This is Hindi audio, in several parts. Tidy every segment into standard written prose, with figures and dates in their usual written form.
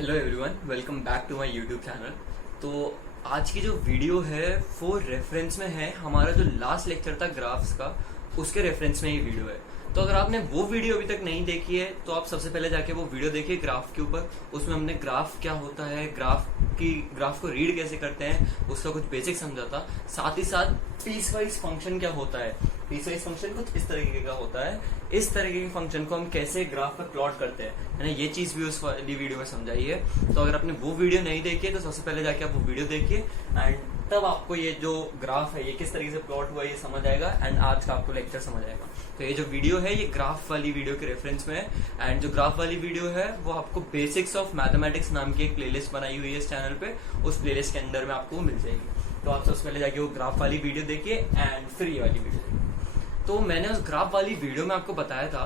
Hello everyone, welcome back to my YouTube channel. तो आज की जो वीडियो है वो रेफरेंस में है, हमारा जो लास्ट लेक्चर था ग्राफ्स का उसके रेफरेंस में ये वीडियो है। तो अगर आपने वो वीडियो अभी तक नहीं देखी है तो आप सबसे पहले जाके वो वीडियो देखिए ग्राफ के ऊपर। उसमें हमने ग्राफ क्या होता है, ग्राफ को रीड कैसे करते हैं, उसका कुछ बेसिक समझा था। साथ ही साथ पीस वाइज फंक्शन क्या होता है, पीस वाइज फंक्शन कुछ इस तरीके का होता है, इस तरीके के फंक्शन को हम कैसे ग्राफ पर प्लॉट करते हैं, मैंने ये चीज भी उस वाली वीडियो में समझाई है। तो अगर आपने वो वीडियो नहीं देखी है तो सबसे पहले जाके आप वो वीडियो देखिए एंड तब आपको ये जो ग्राफ है ये किस तरीके से प्लॉट हुआ ये समझ आएगा एंड आज का आपको लेक्चर समझ आएगा। तो ये जो वीडियो है ये ग्राफ वाली वीडियो के रेफरेंस में है एंड जो ग्राफ वाली वीडियो है वो आपको बेसिक्स ऑफ मैथमेटिक्स नाम की एक प्लेलिस्ट बनाई हुई है इस चैनल पे, उस प्लेलिस्ट के अंदर में आपको मिल जाएगी। तो आप सबसे पहले जाके वो ग्राफ वाली वीडियो देखिए एंड फिर ये वाली वीडियो देखिए। तो मैंने उस ग्राफ वाली वीडियो में आपको बताया था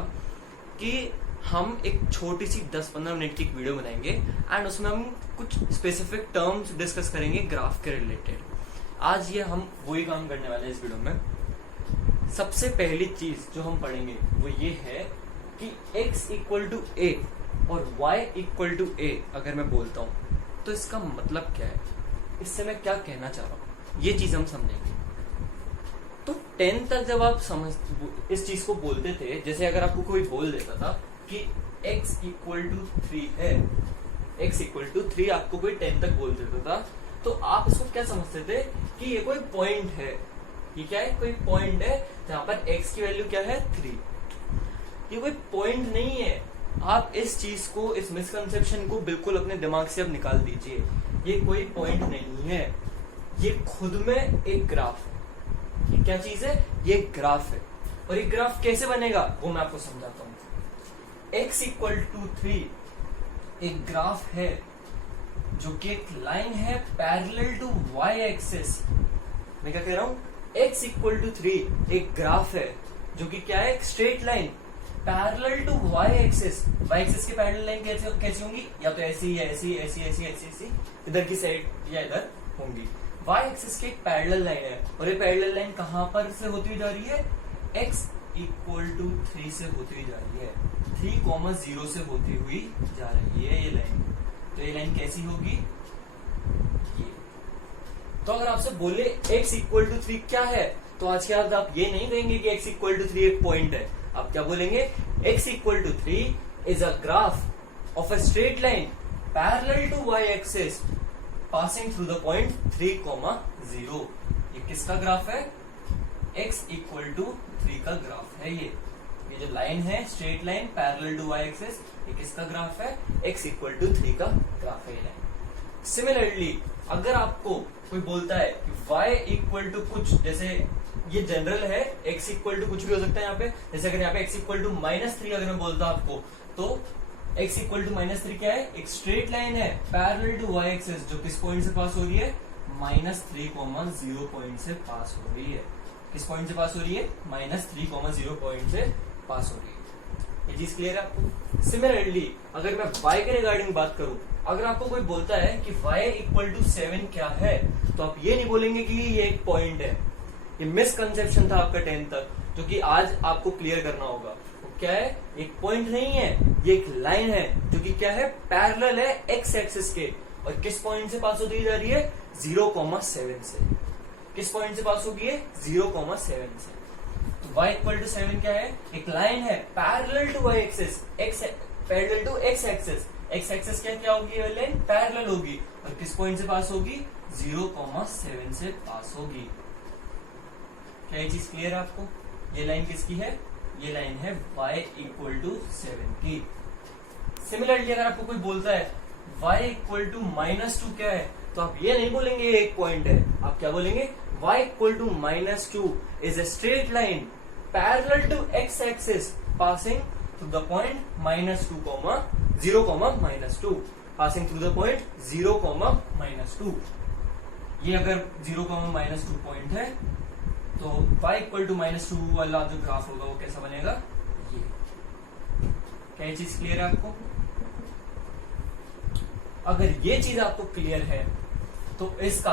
कि हम एक छोटी सी 10-15 मिनट की एक वीडियो बनाएंगे एंड उसमें हम कुछ स्पेसिफिक टर्म्स डिस्कस करेंगे ग्राफ के रिलेटेड। आज ये हम वही काम करने वाले हैं इस वीडियो में। सबसे पहली चीज जो हम पढ़ेंगे वो ये है कि x इक्वल टू a और y इक्वल टू a अगर मैं बोलता हूं तो इसका मतलब क्या है, इससे मैं क्या कहना चाह रहा हूं, ये चीज हम समझेंगे। तो 10 तक जब आप इस चीज को बोलते थे, जैसे अगर आपको कोई बोल देता था कि x इक्वल टू 3 है, x इक्वल टू 3 आपको कोई 10 तक बोल देता था, तो आप इसको क्या समझते थे कि ये कोई पॉइंट है, ये क्या है, कोई पॉइंट है जहां पर x की वैल्यू क्या है 3। ये कोई पॉइंट नहीं है। आप इस चीज को, इस मिसकंसेप्शन को बिल्कुल अपने दिमाग से अब निकाल दीजिए। ये कोई पॉइंट नहीं है, ये खुद में एक ग्राफ है। ये क्या चीज है, ये ग्राफ है। और ये ग्राफ कैसे बनेगा वो मैं आपको समझाता हूं। x इक्वल टू 3 एक ग्राफ है जो कि एक लाइन है पैरेलल टू y एक्सिस। मैं क्या कह रहा हूं, x इक्वल टू 3 एक ग्राफ है जो कि क्या है, एक straight line parallel to y axis. y axis की पैरेलल लाइन कैसी होंगी, या तो ऐसी ऐसी ऐसी ऐसी ऐसी ऐसी इधर की साइड या इधर होंगी। y एक्सिस की एक पैरेलल लाइन है और ये पैरेलल लाइन कहां पर से होती हुई जा रही है, x इक्वल टू 3 से होती हुई जा रही है, 3,0 से होती हुई जा रही है ये लाइन। तो ये लाइन कैसी होगी, ये। तो अगर आपसे बोले x इक्वल टू 3 क्या है, तो आज के बाद आप ये नहीं कहेंगे कि x इक्वल टू 3 एक पॉइंट है। आप क्या बोलेंगे, x equal to 3 is a graph of a straight line parallel to y axis passing through the point 3,0। ये किसका ग्राफ है, x इक्वल टू 3 का ग्राफ है। ये जो लाइन है straight line parallel to y axis, ये किसका ग्राफ है, x इक्वल टू 3 का ग्राफ है ये लाइन। सिमिलरली अगर आपको कोई बोलता है कि y इक्वल टू कुछ, जैसे ये जनरल है, x इक्वल टू कुछ भी हो सकता है यहाँ पे, जैसे अगर यहाँ पे x इक्वल टू -3 अगर मैं बोलता आपको, तो x इक्वल टू -3 क्या है, एक स्ट्रेट लाइन है पैरेलल टू y एक्सिस जो किस पॉइंट से पास हो रही है, -3,0 पॉइंट से पास हो रही है। किस पॉइंट से पास हो रही है, -3,0 पॉइंट से पास हो रही है। ये चीज क्लियर है आपको। सिमिलरली अगर मैं y के रिगार्डिंग बात करूं, अगर आपको कोई बोलता है कि y इक्वल टू 7 क्या है, तो आप ये नहीं बोलेंगे कि ये एक पॉइंट है। ये मिसकंसेप्शन था आपका 10 तक, जो कि आज आपको क्लियर करना होगा। वो क्या है, एक पॉइंट नहीं है, ये एक लाइन है जो कि क्या है, पैरेलल है x एक्सिस के, और किस पॉइंट से पास होती जा रही है, 0,7 से। किस पॉइंट से पास होगी है, 0,7 से। तो y इक्वल टू 7 क्या है, एक लाइन है parallel to y axis, parallel to x axis. x axis क्या होगी, ये लाइन पैरेलल होगी और किस पॉइंट से पास होगी, 0,7 से पास होगी। क्या ये चीज क्लियर है आपको। ये लाइन किसकी है, ये लाइन है y इक्वल टू 7 की। सिमिलरली अगर आपको कोई बोलता है y इक्वल टू -2 क्या है, तो आप ये नहीं बोलेंगे ये एक पॉइंट है, आप क्या बोलेंगे, y equal to -2 is a straight line parallel to x axis passing through the point -2, passing through the point 0,-2। ये अगर 0,-2 पॉइंट है तो y इक्वल टू -2 वाला जो ग्राफ होगा वो कैसा बनेगा, ये। क्या ये चीज क्लियर है आपको। अगर ये चीज आपको क्लियर है तो इस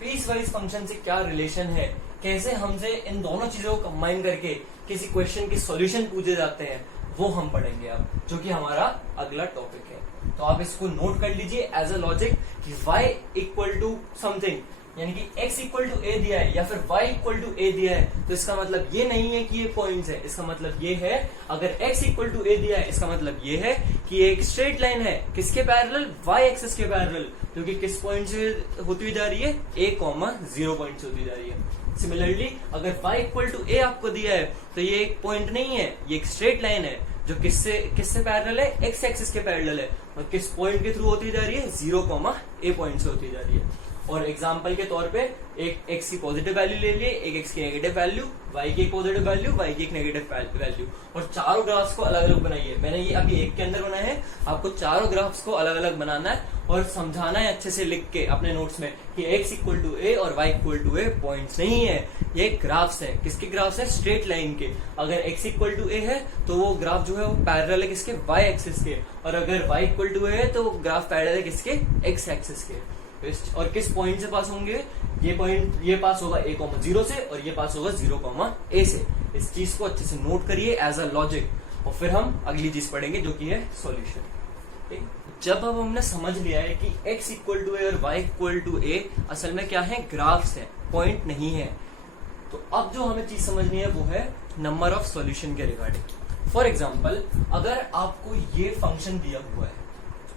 पीस वाइज फंक्शन से क्या रिलेशन है, कैसे हमसे इन दोनों चीजों को कंबाइन करके किसी क्वेश्चन की सॉल्यूशन पूछे जाते हैं, वो हम पढ़ेंगे अब, जो कि हमारा अगला टॉपिक है। तो आप इसको नोट कर लीजिए एज अ लॉजिक कि y इक्वल टू समथिंग, यानी कि x इक्वल टू ए दिया है या फिर y इक्वल टू ए दिया है, तो इसका मतलब ये नहीं है कि ये पॉइंट्स है। इसका मतलब ये है, अगर x इक्वल टू ए दिया है इसका मतलब ये है कि ये एक स्ट्रेट लाइन है, किसके पैरेलल, y एक्सिस के पैरेलल, जो कि किस पॉइंट से होती हुई जा रही है, a, 0 पॉइंट से होती जा रही है। सिमिलरली अगर y इक्वल टू ए आपको दिया है तो ये एक पॉइंट नहीं है, ये एक स्ट्रेट लाइन है जो किससे पैरेलल है, x एक्सिस के पैरेलल है, और किस पॉइंट के थ्रू होती जा रही है, 0, a पॉइंट से होती जा रही है। और एग्जाम्पल के तौर पे एक x की पॉजिटिव वैल्यू ले लिए, एक x की नेगेटिव वैल्यू, y की एक पॉजिटिव वैल्यू, y की एक नेगेटिव वैल्यू, और चारों ग्राफ्स को अलग अलग बनाइए। मैंने ये अभी एक के अंदर बनाया है, आपको चारों ग्राफ्स को अलग अलग बनाना है और समझाना है अच्छे से लिख के अपने नोट्स में कि x इक्वल टू ए और y equal to a points नहीं है, ये ग्राफ्स है। किसके ग्राफ्स है, स्ट्रेट लाइन के। अगर x इक्वल टू ए है तो वो ग्राफ जो है वो पैरेलल है किसके, y एक्सिस के, और अगर y इक्वल टू ए है तो वो ग्राफ पैरेलल है किसके, x एक्सिस के। और किस पॉइंट से पास होंगे, ये पॉइंट ये पास होगा a, 0 से, और ये पास होगा 0, a से। इस चीज को अच्छे से नोट करिए एज अ लॉजिक, और फिर हम अगली चीज पढ़ेंगे जो कि है सॉल्यूशन। जब अब हमने समझ लिया है कि x इक्वल टू ए और y इक्वल टू ए असल में क्या है, ग्राफ्स है, पॉइंट नहीं है, तो अब जो हमें चीज समझनी है वो है नंबर ऑफ सॉल्यूशन के रिगार्डिंग। फॉर एग्जाम्पल अगर आपको ये फंक्शन दिया हुआ है,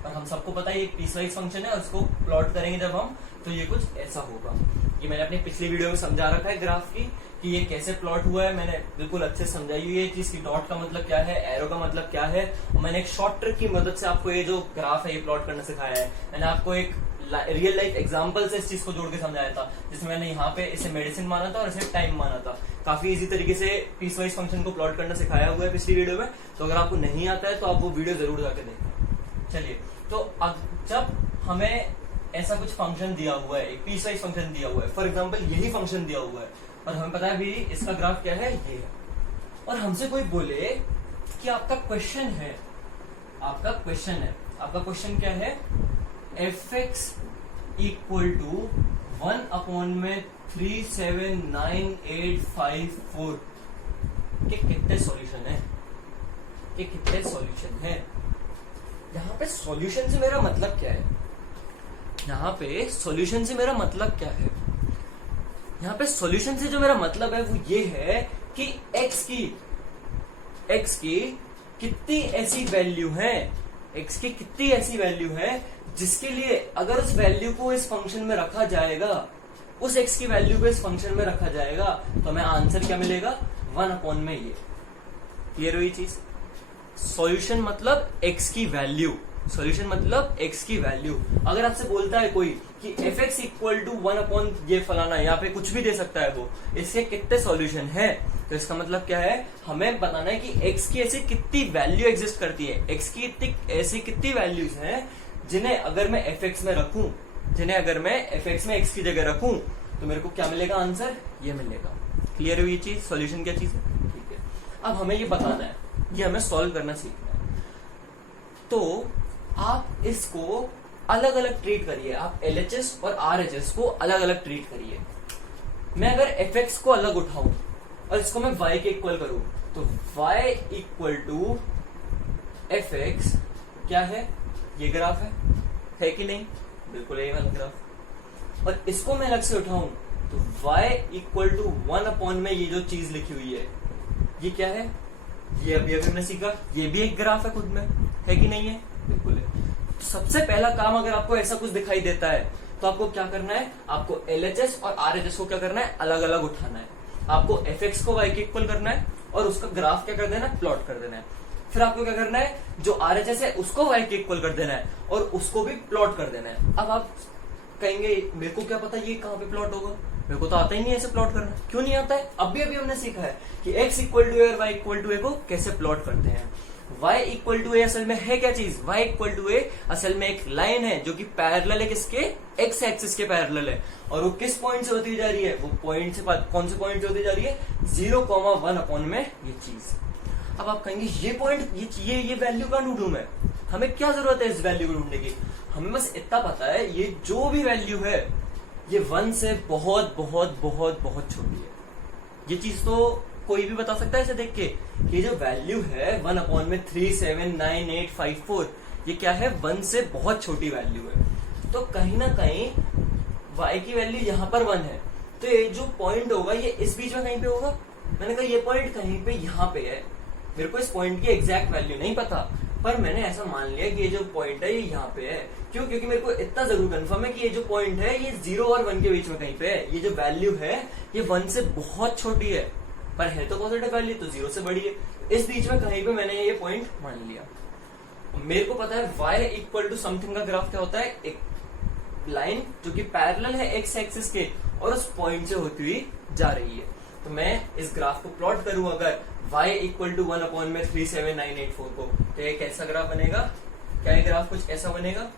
और हम सबको पता है ये पीसवाइज फंक्शन है, और उसको प्लॉट करेंगे जब हम, तो ये कुछ ऐसा होगा। ये मैंने अपनी पिछली वीडियो में समझा रखा है ग्राफ की कि ये कैसे प्लॉट हुआ है, मैंने बिल्कुल अच्छे से समझाई हुई है चीज की, डॉट का मतलब क्या है, एरो का मतलब क्या है, और मैंने एक शॉर्ट ट्रिक की मदद से आपको ये जो ग्राफ है ये प्लॉट करना सिखाया है। मैंने आपको एक रियल लाइफ एग्जांपल से इस चीज को जोड़ के समझाया था, जिसमें मैंने यहाँ पे इसे मेडिसिन माना था और इसे टाइम माना था। काफी इजी तरीके से पीसवाइज फंक्शन को प्लॉट करना सिखाया हुआ है पिछली वीडियो में, तो अगर आपको नहीं आता है तो आप वो वीडियो जरूर जाके देखें। चलिए, तो अब जब हमें ऐसा कुछ फंक्शन दिया हुआ है, एक पीसवाइज फंक्शन दिया हुआ है, फॉर एग्जांपल यही फंक्शन दिया हुआ है, और हमें पता है भी इसका ग्राफ क्या है, ये है, और हमसे कोई बोले कि आपका क्वेश्चन है, आपका क्वेश्चन क्या है, fx इक्वल टू 1/379,854 के कितने सॉल्यूशन है, यहाँ पे सॉल्यूशन से मेरा मतलब क्या है, यहाँ पे सॉल्यूशन से मेरा मतलब वो ये है कि x की कितनी ऐसी वैल्यू है, जिसके लिए अगर उस वैल्यू को इस फंक्शन में रखा जाएगा, उस x की वैल्यू को इस फंक्शन में रखा जाएगा, तो हमें आंसर क्या मिलेगा, 1/, ये। क्लियर हुई चीज? सॉल्यूशन मतलब x की वैल्यू। अगर आपसे बोलता है कोई कि fx इक्वल टू 1/, ये फलाना, यहाँ पे कुछ भी दे सकता है वो, इसके कितने सॉल्यूशन है, तो इसका मतलब क्या है, हमें बताना है कि x की ऐसी कितनी वैल्यू एग्जिस्ट करती है, x की ऐसी कितनी वैल्यूज हैं जिन्हें अगर मैं fx में रखूं, x की जगह रखूं, तो मेरे को क्या मिलेगा, आंसर ये मिलेगा। क्लियर हुई चीज? सॉल्यूशन क्या चीज है? ठीक है, अब हमें ये बताना है, ये हमें सॉल्व करना सीखना है। तो आप इसको अलग अलग ट्रीट करिए, आप LHS और RHS को अलग अलग ट्रीट करिए। मैं अगर fx को अलग उठाऊं और इसको मैं y के इक्वल करूं, तो y इक्वल टू fx क्या है, ये ग्राफ है कि नहीं, बिल्कुल यही वाला ग्राफ। और इसको मैं अलग से उठाऊं तो y इक्वल टू 1/, में ये जो चीज लिखी हुई है ये क्या है, ये अभी हमने सीखा, ये भी एक ग्राफ है खुद में, है कि नहीं है, बिल्कुल है। तो सबसे पहला काम, अगर आपको ऐसा कुछ दिखाई देता है तो आपको क्या करना है, आपको LHS और RHS को क्या करना है, अलग अलग उठाना है। आपको fx को y के इक्वल करना है और उसका ग्राफ क्या कर देना है, प्लॉट कर देना है। फिर आपको क्या करना है, जो RHS है उसको y के इक्वल कर देना है और उसको भी प्लॉट कर देना है। अब आप कहेंगे मेरे को क्या पता ये कहाँ पे प्लॉट होगा, मेरे को तो आता ही नहीं है ऐसे प्लॉट करना। क्यों नहीं आता है? अभी हमने सीखा है कि x इक्वल टू ए और y इक्वल टू ए को कैसे प्लॉट करते हैं। y इक्वल टू ए असल में है क्या चीज, y इक्वल टू ए असल में एक लाइन है जो कि पैरेलल है किसके, x एक्सिस के पैरेलल है, और वो किस पॉइंट से होती जा रही है, वो पॉइंट से, कौन से पॉइंट से होती जा रही है, 0,1/, में ये चीज। अब आप कहेंगे ये पॉइंट, ये वैल्यू का ढूंढूं मैं, हमें क्या जरूरत है इस वैल्यू को ढूंढने की, हमें बस इतना पता है ये जो भी वैल्यू है ये 1 से बहुत बहुत बहुत बहुत छोटी है। ये चीज तो कोई भी बता सकता है ऐसे देख के कि जो वैल्यू है 1/37985 ये क्या है, 1 से बहुत छोटी वैल्यू है। तो कहीं ना कहीं y की वैल्यू यहाँ पर 1 है, तो ये जो पॉइंट होगा ये इस बीच में कहीं पे होगा। मैंने कहा ये पॉइंट कहीं पे यहाँ पे है, मेरे को इस पॉइंट की एग्जैक्ट वैल्यू नहीं पता, पर मैंने ऐसा मान लिया कि ये जो पॉइंट है ये यहाँ पे है। क्यों? क्योंकि मेरे को इतना जरूर कंफर्म है कि ये जो पॉइंट है ये 0 और 1 के बीच में कहीं पे है। ये जो वैल्यू है ये 1 से बहुत छोटी है, पर है तो पॉजिटिव वैल्यू, तो 0 से बड़ी है। इस बीच में कहीं पे मैंने ये पॉइंट मान लिया। मेरे को पता है y इक्वल टू समथिंग का ग्राफ क्या होता है, एक लाइन जो कि पैरेलल है x एक्सिस के और उस पॉइंट से होती हुई जा रही है। तो मैं इस ग्राफ को प्लॉट करूं अगर y इक्वल टू 1/37984 को, तो ये कैसा ग्राफ बनेगा? क्या ये ग्राफ कुछ ऐसा बनेगा?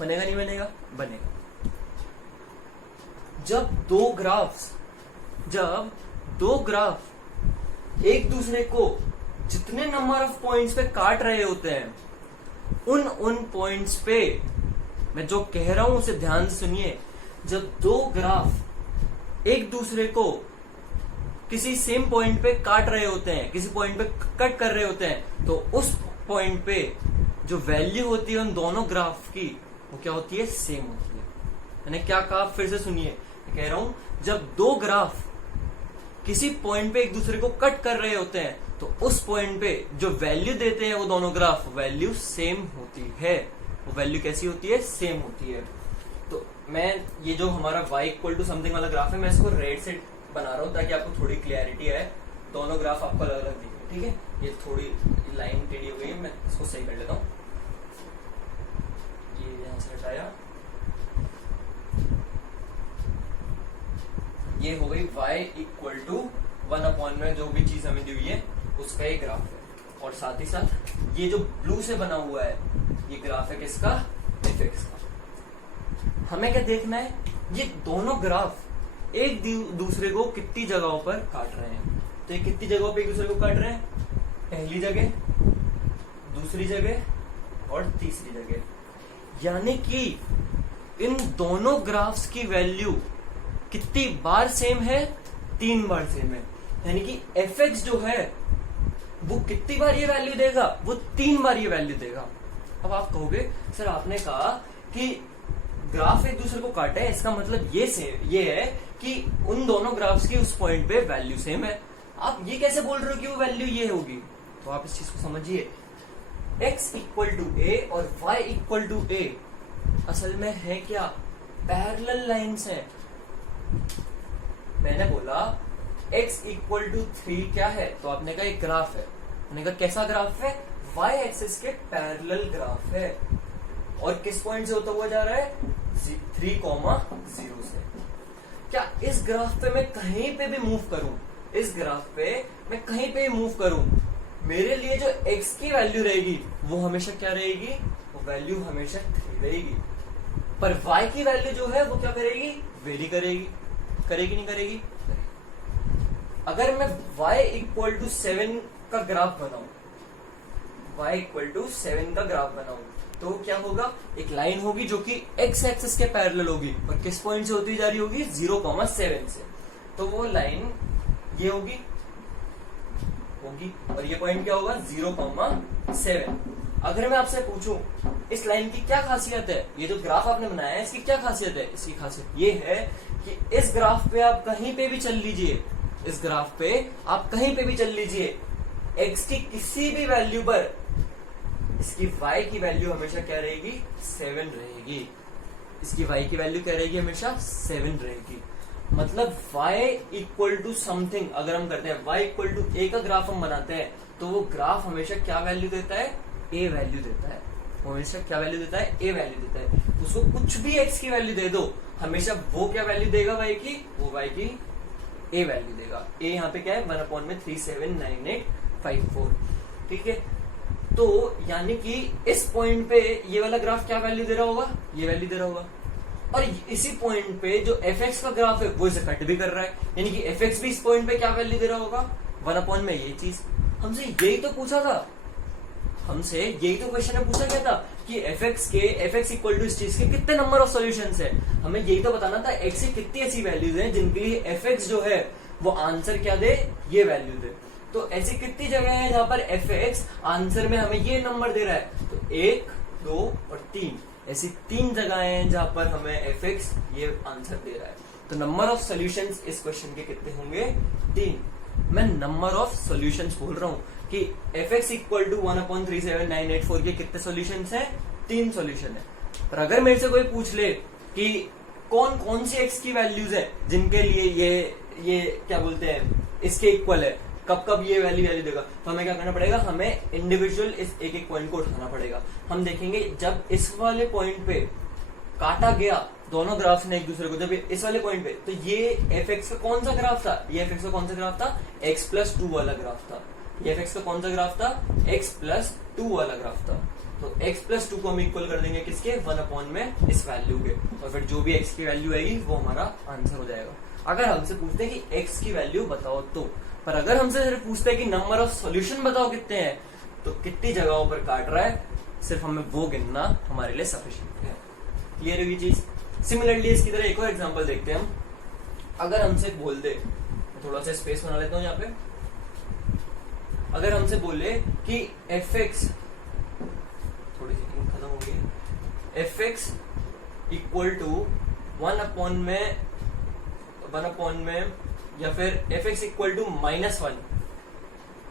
बनेगा नहीं बनेगा? बनेगा। जब दो ग्राफ एक दूसरे को जितने नंबर ऑफ पॉइंट्स पे काट रहे होते हैं, उन पॉइंट्स पे मैं जो कह रहा हूं उसे ध्यान से सुनिए। जब दो ग्राफ एक दूसरे को किसी सेम पॉइंट पे काट रहे होते हैं, किसी पॉइंट पे कट कर रहे होते हैं, तो उस पॉइंट पे जो वैल्यू होती है उन दोनों ग्राफ की वो क्या होती है? सेम होती है। मैंने क्या कहा? फिर से सुनिए। कह रहा हूं जब दो ग्राफ किसी पॉइंट पे एक दूसरे को कट कर रहे होते हैं, तो उस पॉइंट पे जो वैल्यू देते हैं वो दोनों ग्राफ वैल्यू सेम होती है। वो वैल्यू कैसी होती है? सेम होती है। तो मैं ये जो हमारा y इक्वल टू समथिंग वाला ग्राफ है, मैं इसको रेड से बना रहा हूं ताकि आपको थोड़ी क्लियरिटी है। दोनों ग्राफ आपको अलग अलग दिखे, ठीक है? ये थोड़ी लाइन टेढ़ी हो गई है, मैं इसको सही कर लेता हूं। ये यहां से हटाया, ये हो गई y इक्वल टू 1 में जो भी चीज हमें दी हुई है उसका ये ग्राफ है। और साथ ही साथ ये जो ब्लू से बना हुआ है ये ग्राफ है किसका? fx का। हमें क्या देखना है? ये दोनों ग्राफ एक दूसरे को कितनी जगहों पर काट रहे हैं। तो ये कितनी जगहों पे एक दूसरे को काट रहे हैं? पहली जगह, दूसरी जगह और तीसरी जगह। यानी कि इन दोनों ग्राफ्स की वैल्यू कितनी बार सेम है? 3 बार सेम है। यानी कि fx जो है वो कितनी बार ये वैल्यू देगा? वो 3 बार ये वैल्यू देगा। अब आप कहोगे सर आपने कहा कि ग्राफ एक दूसरे को काटे है, इसका मतलब ये है कि उन दोनों ग्राफ्स की उस पॉइंट पे वैल्यू सेम है। आप ये कैसे बोल रहे हो कि वो वैल्यू ये होगी? तो आप इस चीज को समझिए। x इक्वल टू a और y इक्वल टू a असल में है क्या? पैरेलल लाइंस है। मैंने बोला x इक्वल टू 3 क्या है? तो आपने कहा एक ग्राफ है। मैंने कहा कैसा ग्राफ है? y एक्सिस के पैरेलल ग्राफ है। और किस पॉइंट से होता हुआ जा रहा है? 3,0 से। क्या इस ग्राफ पे मैं कहीं पे भी मूव करूं, इस ग्राफ पे मैं कहीं पे मूव करूं, मेरे लिए जो x की वैल्यू रहेगी वो हमेशा क्या रहेगी? वो वैल्यू हमेशा 3 रहेगी। पर y की वैल्यू जो है वो क्या करेगी? वेरी करेगी। करेगी नहीं करेगी? अगर मैं y इक्वल टू 7 का ग्राफ बनाऊं, y इक्वल टू 7 का ग्राफ बनाऊं, तो क्या होगा? एक लाइन होगी जो कि x एक्सिस के पैरेलल होगी और किस पॉइंट से होती जा रही होगी? 0,7 से। तो वो लाइन ये होगी और ये पॉइंट क्या होगा? 0,7। अगर मैं आपसे पूछूं इस लाइन की क्या खासियत है, ये जो ग्राफ आपने बनाया है इसकी क्या खासियत है? इसकी खासियत ये है कि इस ग्राफ पे आप कहीं पे भी चल लीजिए, इस ग्राफ पे आप कहीं पे भी चल लीजिए, x की किसी भी वैल्यू पर इसकी y की वैल्यू हमेशा क्या रहेगी? 7 रहेगी। इसकी y की वैल्यू क्या रहेगी? हमेशा 7 रहेगी। मतलब y इक्वल टू समथिंग अगर हम करते हैं, y इक्वल टू a का ग्राफ हम बनाते हैं, तो वो ग्राफ हमेशा क्या वैल्यू देता है? a वैल्यू देता है। वो हमेशा क्या वैल्यू देता है? a वैल्यू देता है। उसको कुछ भी x की वैल्यू दे दो, हमेशा वो क्या वैल्यू देगा y की? वो y की a वैल्यू देगा। a यहाँ पे क्या है? 1/37985। ठीक है। तो यानी कि इस पॉइंट पे ये वाला ग्राफ क्या वैल्यू दे रहा होगा? ये वैल्यू दे रहा होगा। और इसी पॉइंट पे जो fx का ग्राफ है वो इसे कट भी कर रहा है, यानी कि fx भी इस पॉइंट पे क्या वैल्यू दे रहा होगा? 1 में ये चीज। हमसे यही तो पूछा था, हमसे यही तो क्वेश्चन में पूछा गया था कि f(x) इक्वल टू इस चीज के कितने नंबर ऑफ सॉल्यूशंस है। हमें यही तो बताना था x की कितनी ऐसी वैल्यूज हैं जिनके लिए f(x) जो है वो आंसर क्या दे, ये वैल्यू दे। तो ऐसी कितनी जगह है जहां पर f(x) आंसर में हमें ये नंबर दे रहा है। तो 1, 2 और 3 ऐसी 3 जगह हैं जहां पर हमें f(x) ये आंसर दे रहा है। तो नंबर ऑफ सॉल्यूशंस इस क्वेश्चन के कितने होंगे, 3। मैं नंबर ऑफ सॉल्यूशंस बोल रहा हूं कि f(x) इक्वल टू 1/37984 के कितने सॉल्यूशंस हैं, 3 सॉल्यूशन है। पर अगर मेरे से कोई पूछ ले कि कौन कौन सी x की वैल्यूज है जिनके लिए ये क्या बोलते हैं इसके इक्वल है, कब कब ये वैल्यू देगा, तो हमें क्या करना पड़ेगा, हमें इंडिविजुअल इस एक एक पॉइंट को उठाना पड़ेगा। हम देखेंगे जब इस वाले पॉइंट पे काटा गया दोनों ग्राफ्स ने एक दूसरे को, जब इस वाले पॉइंट पे, तो ये f(x) का कौन सा ग्राफ था, ये f(x) का कौन सा ग्राफ था, x+2 वाला ग्राफ था। ये f(x) का कौन सा ग्राफ था, x+2 वाला ग्राफ था। तो x+2 को हम इक्वल कर देंगे किसके, 1 में इस वैल्यू के, और फिर जो भी x की वैल्यू आएगी वो हमारा आंसर हो जाएगा। अगर हमसे पूछते हैं कि x की वैल्यू बताओ तो, पर अगर हमसे सिर्फ पूछते हैं कि नंबर ऑफ सॉल्यूशन बताओ कितने हैं, तो कितनी जगहों पर काट रहा है, सिर्फ हमें वो गिनना हमारे लिए सफिशिएंट है। क्लियर है ये चीज। सिमिलरली इसकी तरह एक और एग्जांपल देखते हैं हम। अगर हमसे बोल दे, थोड़ा सा स्पेस बना लेता हूं यहाँ पे, अगर हमसे बोले कि f(x) थोड़ी सी खत्म हो गई, f(x) इक्वल टू 1 में या फिर f(x) इक्वल टू -1,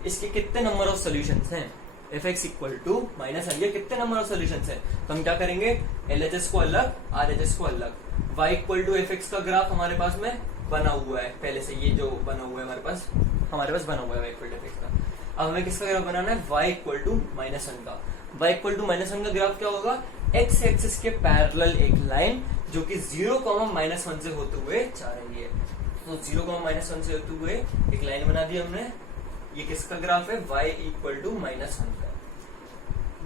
इसके कितने नंबर ऑफ सॉल्यूशंस हैं, f(x) इक्वल टू -1 ये कितने नंबर ऑफ सॉल्यूशंस हैं। तो हम क्या करेंगे, LHS को अलग, RHS को अलग। y इक्वल टू f(x) का ग्राफ हमारे पास में बना हुआ है पहले से, ये जो बना हुआ है हमारे पास बना हुआ है y इक्वल टू f(x) का। अब हमें किसका ग्राफ बनाना है, y इक्वल टू -1 का। y इक्वल टू -1 का ग्राफ क्या होगा, x एक्सिस के पैरेलल एक लाइन जो कि 0,-1 से होते हुए जा रही है। तो 0,-1 से होते हुए एक लाइन बना दी हमने। ये किसका ग्राफ है, y इक्वल टू -1 का।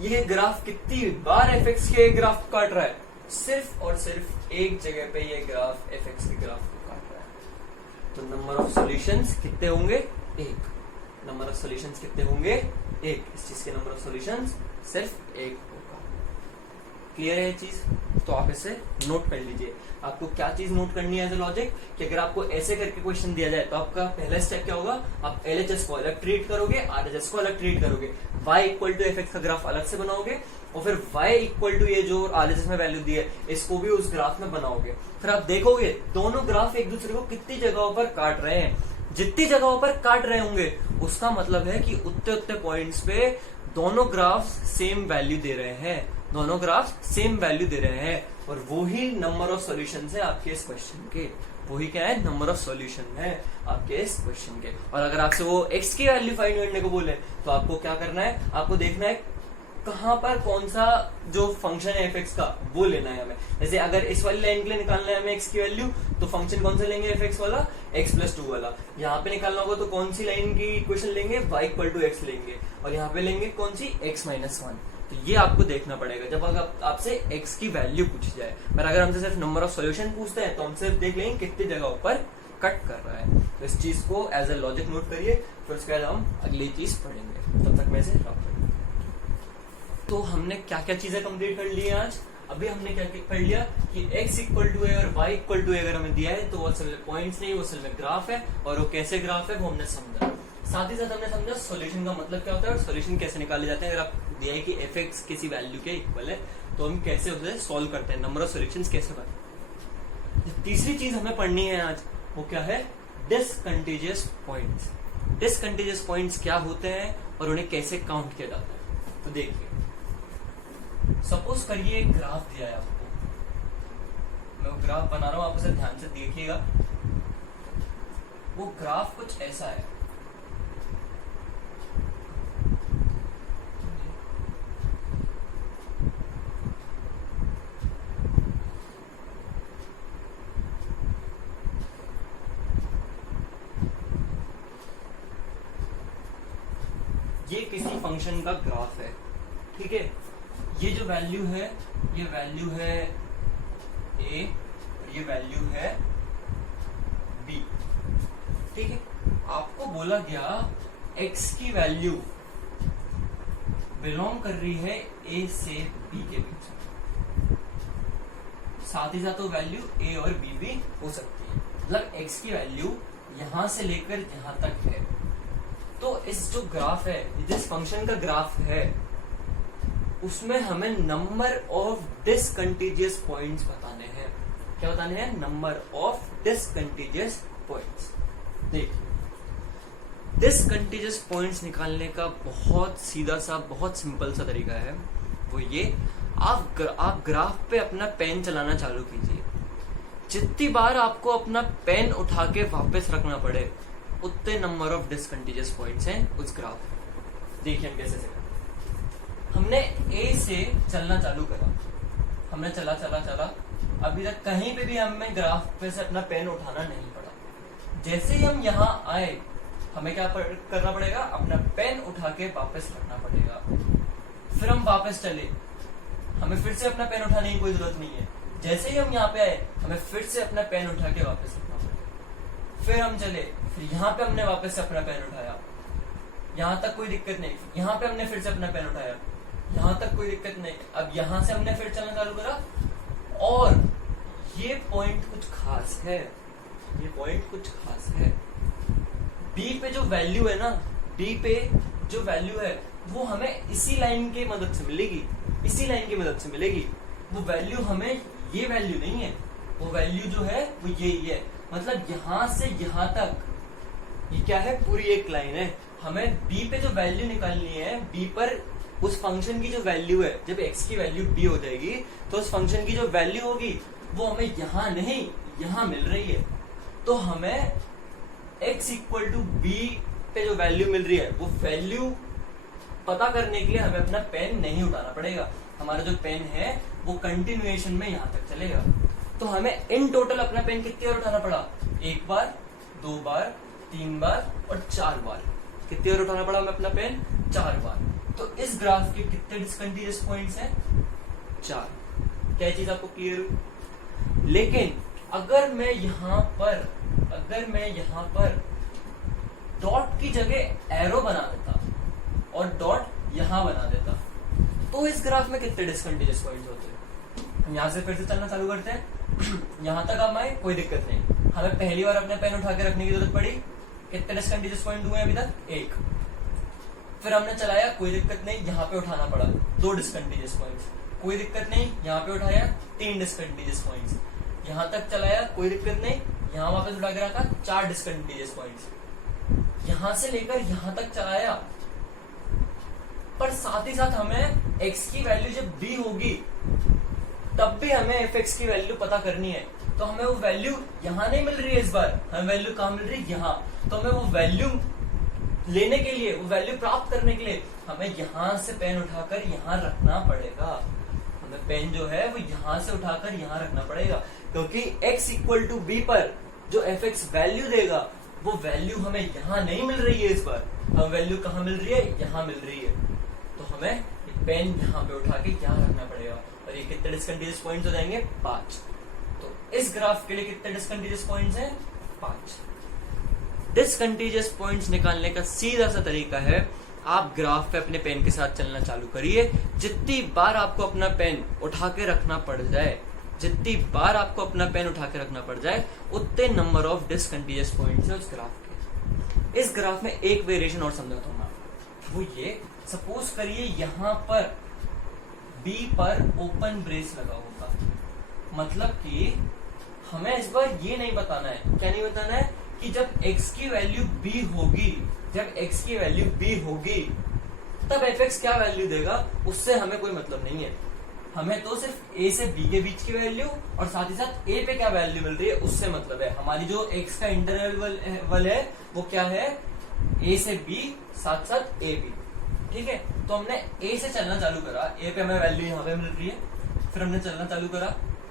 ये ग्राफ कितनी बार f(x) के ग्राफ काट रहा है, सिर्फ और सिर्फ एक जगह पे ये ग्राफ f(x) के ग्राफ को काट रहा है। तो नंबर ऑफ सॉल्यूशंस कितने होंगे, 1। नंबर ऑफ सॉल्यूशंस कितने होंगे, 1। इस चीज के नंबर ऑफ सॉल्यूशंस सिर्फ 1 होगा। क्लियर है ये चीज। तो आप इसे नोट कर लीजिए। आपको क्या चीज नोट करनी है एज ए लॉजिक, कि अगर आपको ऐसे करके क्वेश्चन दिया जाए तो आपका पहला स्टेप क्या होगा, आप LHS को अलग ट्रीट करोगे, RHS को अलग ट्रीट करोगे, y इक्वल टू f(x) का ग्राफ अलग से बनाओगे, और फिर y इक्वल टू ये जो RHS में वैल्यू दी है इसको भी उस ग्राफ में बनाओगे। फिर आप देखोगे दोनों ग्राफ एक दूसरे को कितनी जगहों पर काट रहे हैं। जितनी जगहों पर काट रहे होंगे उसका मतलब है कि उतने उतने पॉइंट्स पे दोनों ग्राफ सेम वैल्यू दे रहे हैं, दोनों ग्राफ सेम वैल्यू दे रहे हैं, और वो ही नंबर ऑफ सॉल्यूशन है आपके इस क्वेश्चन के। वही क्या है, नंबर ऑफ सॉल्यूशन है आपके इस क्वेश्चन के। और अगर आपसे वो x की वैल्यू फाइंड करने को बोले तो आपको क्या करना है, आपको देखना है कहां पर कौन सा जो फंक्शन है f(x) का वो लेना है हमें। जैसे अगर इस वाली लाइन के लिए निकालना है हमें x की वैल्यू, तो फंक्शन कौन सा लेंगे, f(x) वाला, x+2 वाला। यहाँ पे निकालना होगा तो कौन सी लाइन की इक्वेशन लेंगे, y इक्वल टू x लेंगे, और यहाँ पे लेंगे कौन सी, x-1। तो ये आपको देखना पड़ेगा जब अगर आपसे x की वैल्यू पूछी जाए। पर अगर हमसे सिर्फ नंबर ऑफ सॉल्यूशन पूछते हैं तो हम सिर्फ देख लेंगे कितनी जगहों पर कट कर रहा है। तो इस चीज को एज ए लॉजिक नोट करिए, फिर उसके बाद हम अगली चीज पढ़ेंगे। तब तक मैं इसे ड्रॉप करूंगा। तो हमने क्या क्या चीजें कंप्लीट कर ली है आज। अभी हमने क्या कर लिया कि x इक्वल टू है और y इक्वल टू अगर हमें दिया है तो वो असल में पॉइंट्स नहीं, वो असल में ग्राफ है, और वो कैसे ग्राफ है वो हमने समझा। साथ ही साथ हमने समझा सॉल्यूशन का मतलब क्या होता है और सॉल्यूशन कैसे निकाले जाते हैं। अगर आप दिया है कि f(x) किसी वैल्यू के इक्वल है तो हम कैसे उसे सॉल्व करते हैं, नंबर ऑफ सॉल्यूशंस कैसे बनते हैं। तीसरी चीज हमें पढ़नी है आज, वो क्या है, डिसकंटीजियस पॉइंट्स। डिसकंटीजियस पॉइंट्स क्या होते हैं और उन्हें कैसे काउंट किया जाता है। तो देखिए, सपोज करिए एक ग्राफ दिया है आपको, मैं वो ग्राफ बना रहा हूं, आप उसे ध्यान से देखिएगा। वो ग्राफ कुछ ऐसा है, ये किसी फंक्शन का ग्राफ है, ठीक है। ये जो वैल्यू है, ये वैल्यू है a और ये वैल्यू है b, ठीक है। आपको बोला गया x की वैल्यू बिलोंग कर रही है ए से बी के बीच, साथ ही साथ वो वैल्यू ए और बी भी हो सकती है। मतलब एक्स की वैल्यू यहां से लेकर यहां तक है। तो इस जो ग्राफ है, जिस फंक्शन का ग्राफ है, उसमें हमें नंबर ऑफ डिसकंटीजियस पॉइंट्स बताने हैं। क्या बताने हैं? Number of discontinuous points. देखिए, डिसकंटीजियस पॉइंट्स निकालने का बहुत सीधा सा, बहुत सिंपल सा तरीका है। वो ये, आप ग्राफ पे अपना पेन चलाना चालू कीजिए। जितनी बार आपको अपना पेन उठा के वापस रखना पड़े, उतने नंबर ऑफ डिसकंटीजियस पॉइंट्स हैं उस ग्राफ में। देखिए हम कैसे से हमने ए से चलना चालू करा, हमने चला, अभी तक कहीं पे भी हमें ग्राफ पे से अपना पेन उठाना नहीं पड़ा। जैसे ही हम यहाँ आए, हमें क्या करना पड़ेगा? अपना पेन उठा के वापस रखना पड़ेगा। फिर हम वापस चले, हमें फिर से अपना पेन उठाने की कोई जरूरत नहीं है। जैसे ही हम यहाँ पे आए, हमें फिर से अपना पेन उठा के वापस रखना पड़ेगा। फिर हम चले, फिर यहाँ पे हमने वापस से अपना पेन उठाया, यहाँ तक कोई दिक्कत नहीं। यहाँ पे हमने फिर से अपना पेन उठाया, यहाँ तक कोई दिक्कत नहीं। अब यहाँ से हमने फिर चलना चालू करा, और ये पॉइंट कुछ खास है, ये पॉइंट कुछ खास है। बी पे जो वैल्यू है ना, बी पे जो वैल्यू है, वो हमें इसी लाइन की मदद से मिलेगी, इसी लाइन की मदद से मिलेगी। वो वैल्यू हमें, ये वैल्यू नहीं है, वो वैल्यू जो है वो यही है। मतलब यहां से यहां तक ये क्या है? पूरी एक लाइन है। हमें बी पे जो वैल्यू निकालनी है, बी पर उस फंक्शन की जो वैल्यू है, जब एक्स की वैल्यू बी हो जाएगी, तो उस फंक्शन की जो वैल्यू होगी वो हमें यहां नहीं, यहां मिल रही है। तो हमें x इक्वल टू बी पे जो वैल्यू मिल रही है, वो वैल्यू पता करने के लिए हमें अपना पेन नहीं उठाना पड़ेगा। हमारा जो पेन है वो कंटिन्यूएशन में यहां तक चलेगा। तो हमें इन टोटल अपना पेन कितनी बार उठाना पड़ा? 1 बार, 2 बार, 3 बार और 4 बार। कितनी बार उठाना पड़ा हमें अपना पेन? 4 बार। तो इस ग्राफ के कितने डिसकंटीन्यूअस पॉइंट्स हैं? 4। क्या चीज आपको क्लियर हुई? लेकिन अगर मैं यहां पर डॉट की जगह एरो बना देता और डॉट यहां बना देता, तो इस ग्राफ में कितने डिसकंटीन्यूअस पॉइंट्स होते हैं? हम यहां से फिर से चलना चालू करते हैं। यहां तक हम आए, कोई दिक्कत नहीं। हमें पहली बार अपने पेन उठा के रखने की जरूरत पड़ी। कितने डिसकंटीन्यूअस पॉइंट हुए अभी तक? 1। फिर हमने चलाया, कोई दिक्कत नहीं, यहाँ पे उठाना पड़ा 2 डिसकंटीन्यूअस पॉइंट्स, कोई दिक्कत नहीं। यहाँ पे उठाया 3 डिसकंटीन्यूअस पॉइंट्स, यहाँ तक चलाया, कोई दिक्कत नहीं। यहाँ वापस उठा के रखा 4 डिसकंटीन्यूअस पॉइंट्स। यहाँ से लेकर यहाँ तक चलाया, पर साथ ही साथ हमें x की वैल्यू जब b होगी, तब भी हमें fx की वैल्यू पता करनी है। तो हमें वो वैल्यू यहाँ नहीं मिल रही है इस बार, हमें वैल्यू कहाँ मिल रही है? यहाँ। तो हमें वो वैल्यू लेने के लिए, वो वैल्यू प्राप्त करने के लिए हमें यहाँ से पेन उठाकर यहाँ रखना पड़ेगा। हमें पेन जो है वो यहाँ से उठाकर यहाँ रखना पड़ेगा, क्योंकि x इक्वल टू बी पर जो fx वैल्यू देगा, वो वैल्यू हमें यहाँ नहीं मिल रही है इस बार। हमें वैल्यू कहाँ मिल रही है? यहाँ मिल रही है। तो हमें पेन यहाँ पे उठा के यहाँ रखना पड़ेगा। और ये कितने डिसकंटीन्यूअस पॉइंट्स हो जाएंगे? 5। तो इस ग्राफ के लिए कितने डिसकंटीन्यूअस पॉइंट्स हैं? 5। डिसकंटीन्यूअस पॉइंट्स निकालने का सीधा सा तरीका है, आप ग्राफ पे अपने पेन के साथ चलना चालू करिए। जितनी बार आपको अपना पेन उठा के रखना पड़ जाए, जितनी बार आपको अपना पेन उठा के रखना पड़ जाए, उतने नंबर ऑफ डिसकंटीन्यूअस पॉइंट्स है उस ग्राफ के। इस ग्राफ में एक वेरिएशन और समझाता हूँ मैं, वो ये, सपोज करिए यहाँ पर B पर ओपन ब्रेस लगा होता, मतलब कि हमें इस बार ये नहीं बताना है, क्या नहीं बताना है, कि जब x की वैल्यू b होगी, जब x की वैल्यू b होगी, तब fx क्या वैल्यू देगा, उससे हमें कोई मतलब नहीं है। हमें तो सिर्फ a से b के बीच की वैल्यू और साथ ही साथ a पे क्या वैल्यू मिल रही है उससे मतलब है। हमारी जो x का इंटरवल है वो क्या है? a से b साथ साथ a b। ठीक है, तो हमने a से चलना चालू करा, a पे हमें वैल्यू यहाँ पे मिल रही है। फिर हमने चलना चालू करा,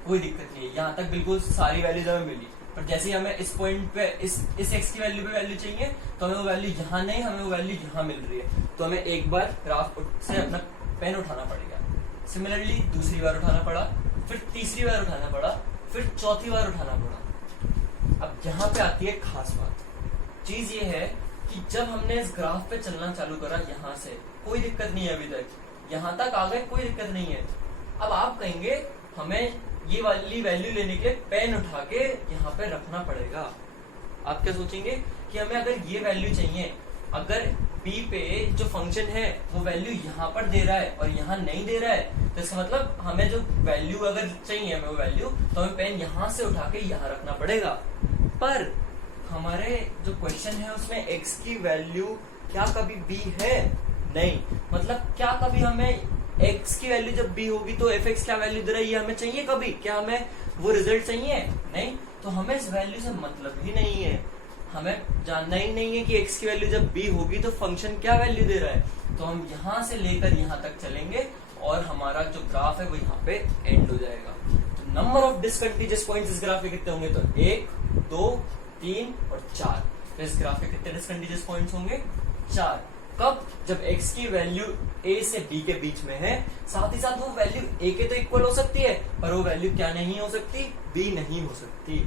कोई दिक्कत नहीं है, यहाँ तक बिल्कुल सारी वैल्यूज हमें मिली। पर जैसे ही हमें इस पॉइंट पे इस x की वैल्यू पे वैल्यू चाहिए, तो हमें वो वैल्यू यहाँ नहीं, हमें वो वैल्यू यहाँ मिल रही है। तो हमें एक बार ग्राफ से अपना पेन उठाना पड़ेगा। सिमिलरली दूसरी बार उठाना पड़ा, फिर तीसरी बार उठाना पड़ा, फिर चौथी बार उठाना पड़ा। अब यहाँ पे आती है खास बात। चीज ये है कि जब हमने इस ग्राफ पे चलना चालू करा, यहाँ से कोई दिक्कत नहीं है, अभी तक यहाँ तक आ गए, कोई दिक्कत नहीं है। अब आप कहेंगे हमें ये वाली वैल्यू लेने के लिए पेन उठा के यहाँ पे रखना पड़ेगा। आप क्या सोचेंगे कि हमें अगर ये वैल्यू चाहिए, अगर b पे जो फंक्शन है वो वैल्यू यहाँ पर दे रहा है और यहाँ नहीं दे रहा है, तो इसका मतलब हमें जो वैल्यू अगर चाहिए हमें वो वैल्यू, तो हमें पेन यहाँ से उठा के यहाँ रखना पड़ेगा। पर हमारे जो क्वेश्चन है उसमें x की वैल्यू क्या कभी b है? नहीं। मतलब क्या कभी हमें x की वैल्यू जब b होगी तो fx क्या वैल्यू दे रहा है ये हमें चाहिए कभी? क्या हमें वो रिजल्ट चाहिए? नहीं। तो हमें इस वैल्यू से मतलब ही नहीं है, हमें जानना ही नहीं है कि x की वैल्यू जब b होगी तो फंक्शन क्या वैल्यू दे रहा है। तो हम यहाँ से लेकर यहाँ तक चलेंगे और हमारा जो ग्राफ है वो यहाँ पे एंड हो जाएगा। तो नंबर ऑफ डिसकंटीन्यूअस पॉइंट्स इस ग्राफ के कितने होंगे? तो 1, 2, 3 और 4। तो इस ग्राफ के कितने डिसकंटीन्यूअस पॉइंट्स होंगे? 4। कब? जब x की वैल्यू a से b के बीच में है। साथ ही साथ वो वैल्यू a के तो इक्वल हो सकती है, पर वो वैल्यू क्या नहीं हो सकती? b नहीं हो सकती।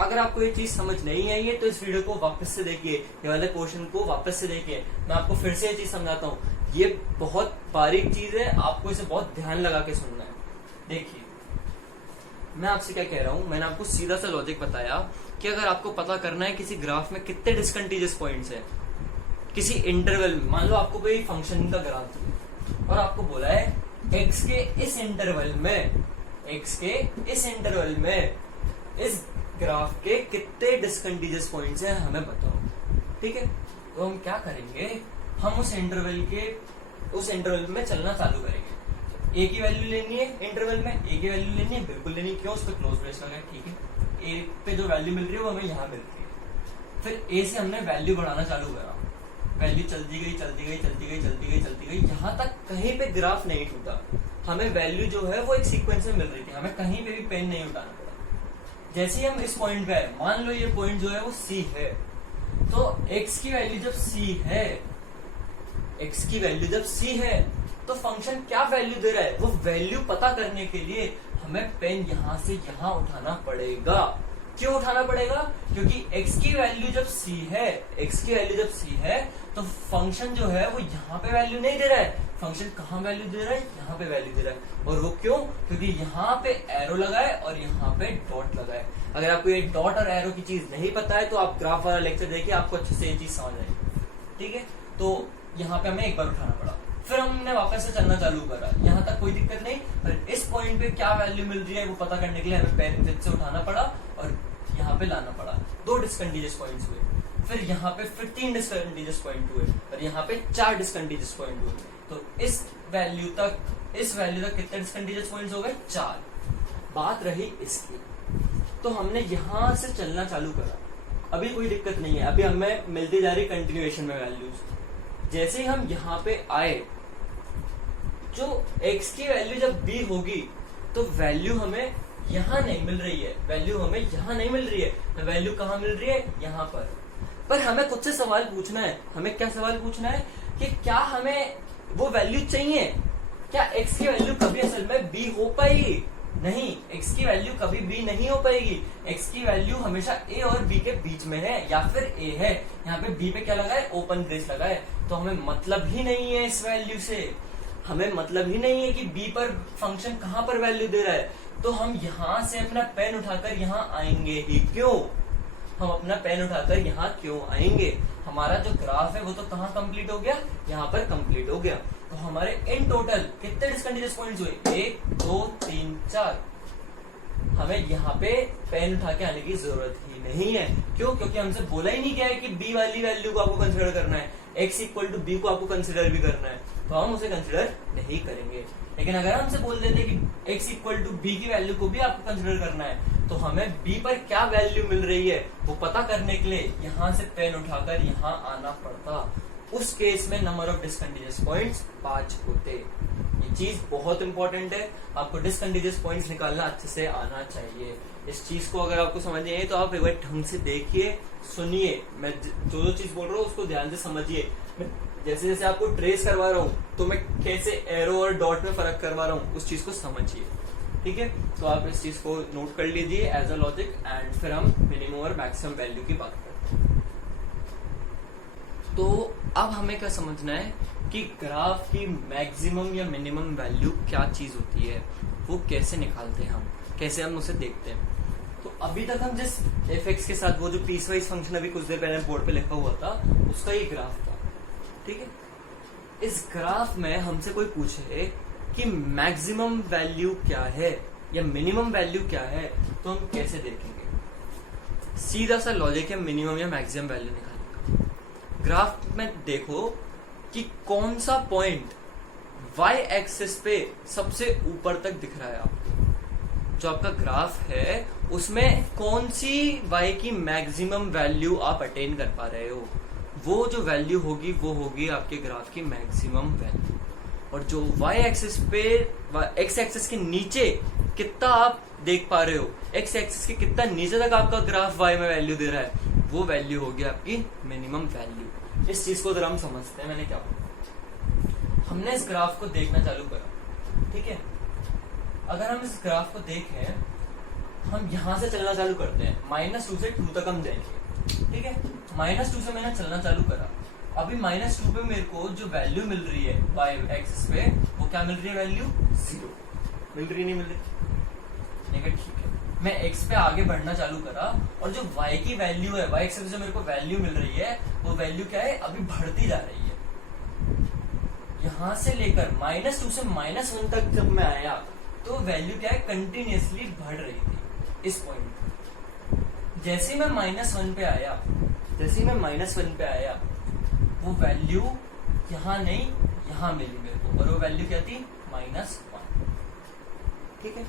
अगर आपको ये चीज समझ नहीं आई है तो इस वीडियो को वापस से देखिए, ये वाले क्वेश्चन को वापस से देखिए। मैं आपको फिर से ये चीज समझाता हूँ, ये बहुत बारीक चीज है, आपको इसे बहुत ध्यान लगा के सुनना है। देखिए मैं आपसे क्या कह रहा हूँ, मैंने आपको सीधा सा लॉजिक बताया कि अगर आपको पता करना है किसी ग्राफ में कितने डिसकंटीन्यूअस पॉइंट्स है किसी इंटरवल में, मान लो आपको कोई फंक्शन का ग्राफ है और आपको बोला है x के इस इंटरवल में इस ग्राफ के कितने डिसकंटीन्यूअस पॉइंट्स हैं हमें बताओ। ठीक है, तो हम क्या करेंगे, हम उस इंटरवल में चलना चालू करेंगे। a की वैल्यू लेनी है इंटरवल में, a की वैल्यू लेनी है, बिल्कुल लेनी। क्यों? उस पर क्लोज ब्रेस लगा है। ठीक है, a पे जो वैल्यू मिल रही है वो हमें यहाँ मिलती है। फिर a से हमने वैल्यू बढ़ाना चालू करा, वैल्यू चलती गई, यहाँ तक कहीं पे ग्राफ नहीं टूटा। हमें वैल्यू जो है वो एक सीक्वेंस में मिल रही थी, हमें कहीं पे भी पेन नहीं उठाना पड़ा। जैसे ही हम इस पॉइंट पे आए, मान लो ये पॉइंट जो है वो C है, तो x की वैल्यू जब C है, तो फंक्शन क्या वैल्यू दे रहा है वो वैल्यू पता करने के लिए हमें पेन यहाँ से यहाँ उठाना पड़ेगा। क्यों उठाना पड़ेगा? क्योंकि x की वैल्यू जब c है तो फंक्शन जो है वो यहाँ पे वैल्यू नहीं दे रहा है, फंक्शन कहाँ वैल्यू दे रहा है? यहाँ पे वैल्यू दे रहा है। और वो क्यों? क्योंकि यहाँ पे एरो लगा है और यहाँ पे डॉट लगा है। अगर आपको ये डॉट और एरो की चीज नहीं पता है तो आप ग्राफ वाला लेक्चर देखिए, आपको अच्छे से ये चीज समझ आएगी। ठीक है, तो यहाँ पे हमें एक बार उठाना पड़ा, फिर हमने वापस से चलना चालू करा, यहाँ तक कोई दिक्कत नहीं। पर इस पॉइंट पे क्या वैल्यू मिल रही है वो पता करने के लिए हमें पेन फिर से उठाना पड़ा और यहाँ पे लाना पड़ा। 2 डिसकंटीन्यूअस पॉइंट्स हुए, फिर यहाँ पे फिर 3 डिसकंटीन्यूअस पॉइंट हुए और यहाँ पे 4 डिसकंटीन्यूअस पॉइंट हुए। तो इस वैल्यू तक कितने डिसकंटीन्यूअस पॉइंट्स हो गए? 4। बात रही इसकी, तो हमने यहाँ से चलना चालू करा, अभी कोई दिक्कत नहीं है, अभी हमें मिलती जा रही कंटिन्यूएशन में वैल्यूज। जैसे ही हम यहाँ पे आए, जो x की वैल्यू जब b होगी तो वैल्यू हमें यहाँ नहीं मिल रही है, वैल्यू कहाँ मिल रही है? यहाँ पर हमें खुद से सवाल पूछना है। हमें क्या सवाल पूछना है कि क्या हमें वो वैल्यू चाहिए? क्या x की वैल्यू कभी असल में b हो पाएगी? नहीं, x की वैल्यू कभी b नहीं हो पाएगी। x की वैल्यू हमेशा a और b के बीच में है, या फिर a है, यहाँ पे b पे क्या लगा है? ओपन ब्रेस लगा है। तो हमें मतलब ही नहीं है इस वैल्यू से, हमें मतलब ही नहीं है कि b पर फंक्शन कहाँ पर वैल्यू दे रहा है। तो हम यहाँ से अपना पेन उठाकर यहाँ आएंगे ही क्यों? हम अपना पेन उठाकर यहाँ क्यों आएंगे? हमारा जो ग्राफ है वो तो कहाँ कंप्लीट हो गया? यहाँ पर कंप्लीट हो गया। तो हमारे इन टोटल कितने डिसकंटीन्यूअस पॉइंट्स हुए? 1, 2, 3, 4। हमें यहाँ पे पेन उठा के आने की जरूरत ही नहीं है। क्यों? क्योंकि हमसे बोला ही नहीं गया है कि b वाली वैल्यू को आपको कंसिडर करना है, x इक्वल टू b को आपको कंसिडर भी करना है, तो हम उसे कंसिडर नहीं करेंगे। लेकिन अगर हमसे बोल देते कि x इक्वल टू b की वैल्यू को भी आपको कंसिडर करना है, तो हमें b पर क्या वैल्यू मिल रही है वो पता करने के लिए यहाँ से पेन उठाकर यहाँ आना पड़ता। उस केस में नंबर ऑफ डिसकंटीन्यूअस पॉइंट्स 5 होते। ये चीज बहुत इंपॉर्टेंट है, आपको डिसकंटीन्यूअस पॉइंट्स निकालना अच्छे से आना चाहिए। इस चीज को अगर आपको समझ नहीं आई तो आप एक बार ढंग से देखिए, सुनिए, मैं जो चीज बोल रहा हूँ उसको ध्यान से समझिए। जैसे जैसे आपको ट्रेस करवा रहा हूँ तो मैं कैसे एरो और डॉट में फर्क करवा रहा हूँ उस चीज को समझिए। ठीक है, तो आप इस चीज को नोट कर लीजिए एज अ लॉजिक, एंड फिर हम मिनिमम और मैक्सिमम वैल्यू की बात करते हैं। तो अब हमें क्या समझना है कि ग्राफ की मैक्सिमम या मिनिमम वैल्यू क्या चीज होती है, वो कैसे निकालते हैं हम, कैसे हम उसे देखते हैं। तो अभी तक हम जिस एफ के साथ वो जो पीस वाइज फंक्शन अभी कुछ देर पहले बोर्ड पे लिखा हुआ था उसका ये ग्राफ था, ठीक है। इस ग्राफ में हमसे कोई पूछे कि मैक्सिमम वैल्यू क्या है या मिनिमम वैल्यू क्या है, तो हम कैसे देखेंगे। सीधा सा लॉजिक है मिनिमम या मैक्सिमम वैल्यू निकालने का। ग्राफ में देखो कि कौन सा पॉइंट वाई एक्सिस पे सबसे ऊपर तक दिख रहा है आपको। जो आपका ग्राफ है उसमें कौन सी वाई की मैक्सिमम वैल्यू आप अटेन कर पा रहे हो, वो जो वैल्यू होगी वो होगी आपके ग्राफ की मैक्सिमम वैल्यू। और जो वाई एक्सिस पे एक्स एक्सिस के नीचे कितना आप देख पा रहे हो, एक्स एक्सिस के कितना नीचे तक आपका ग्राफ वाई में वैल्यू दे रहा है, वो वैल्यू होगी आपकी मिनिमम वैल्यू। इस चीज को जरा हम समझते हैं। मैंने क्या बोला, हमने इस ग्राफ को देखना चालू करा, ठीक है। अगर हम इस ग्राफ को देखें, हम यहां से चलना चालू करते हैं, -2 से 2 तक हम जाएंगे, ठीक है। -2 से मैंने चलना चालू करा, अभी -2 पे मेरे को जो वैल्यू मिल रही है वाई एक्सिस पे, वो क्या मिल रही है, वैल्यू 0 मिल रही, नहीं मिल रही, ठीक है। मैं x पे आगे बढ़ना चालू करा और जो y की वैल्यू है, y एक्सिस पे जो मेरे को वैल्यू मिल रही है, वो वैल्यू क्या है, अभी बढ़ती जा रही है। यहां से लेकर -2 से -1 तक जब मैं आया तो वैल्यू क्या है, कंटिन्यूअसली बढ़ रही थी इस पॉइंट। जैसे ही मैं -1 पे आया, वो वैल्यू यहां नहीं यहां मिली मेरे को, और वो वैल्यू क्या थी, -1, ठीक है।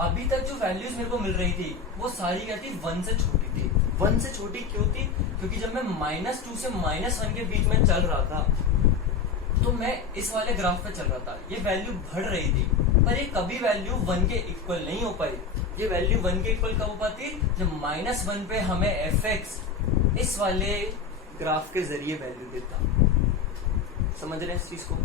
अभी तक जो वैल्यूज मेरे को मिल रही थी वो सारी क्या थी, 1 से छोटी थी। 1 से छोटी क्यों थी, क्योंकि जब मैं -2 से -1 के बीच में चल रहा था तो मैं इस वाले ग्राफ पे चल रहा था, ये वैल्यू बढ़ रही थी, पर ये कभी वैल्यू 1 के इक्वल नहीं हो पाई। ये वैल्यू 1 के इक्वल कब हो पाती, जब -1 पे हमें fx इस वाले ग्राफ के जरिए वैल्यू देता। समझ रहे हैं इस चीज को।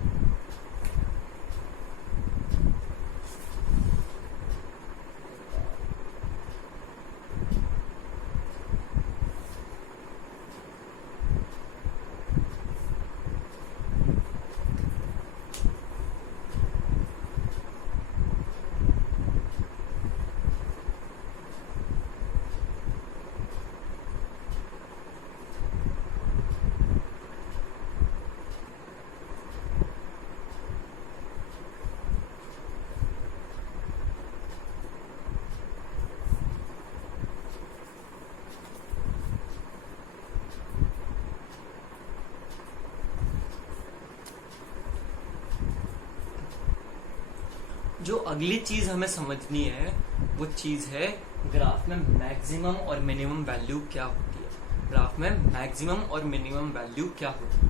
जो अगली चीज हमें समझनी है वो चीज है ग्राफ में मैक्सिमम और मिनिमम वैल्यू क्या होती है। ग्राफ में मैक्सिमम और मिनिमम वैल्यू क्या होती है,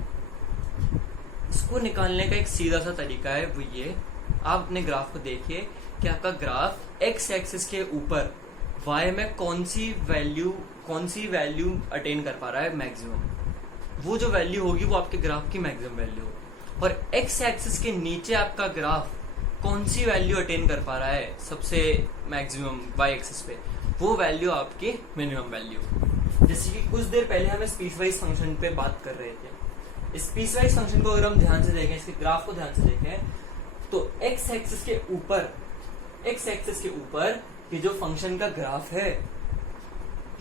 इसको निकालने का एक सीधा सा तरीका है, वो ये, आप अपने ग्राफ को देखिए कि आपका ग्राफ एक्स एक्सिस के ऊपर वाई में कौन सी वैल्यू अटेन कर पा रहा है, मैक्सिमम। वो जो वैल्यू होगी वो आपके ग्राफ की मैक्सिमम वैल्यू होगी। और एक्स एक्सिस के नीचे आपका ग्राफ कौन सी वैल्यू अटेन कर पा रहा है सबसे मैक्सिमम वाई एक्सिस पे, वो वैल्यू आपकी मिनिमम वैल्यू। जैसे कि कुछ देर पहले हम इस पीसवाइज फंक्शन पे बात कर रहे थे। इस पीसवाइज फंक्शन को अगर हम ध्यान से देखें, इसके ग्राफ को ध्यान से देखें, तो एक्स एक्सिस के ऊपर ये जो फंक्शन का ग्राफ है,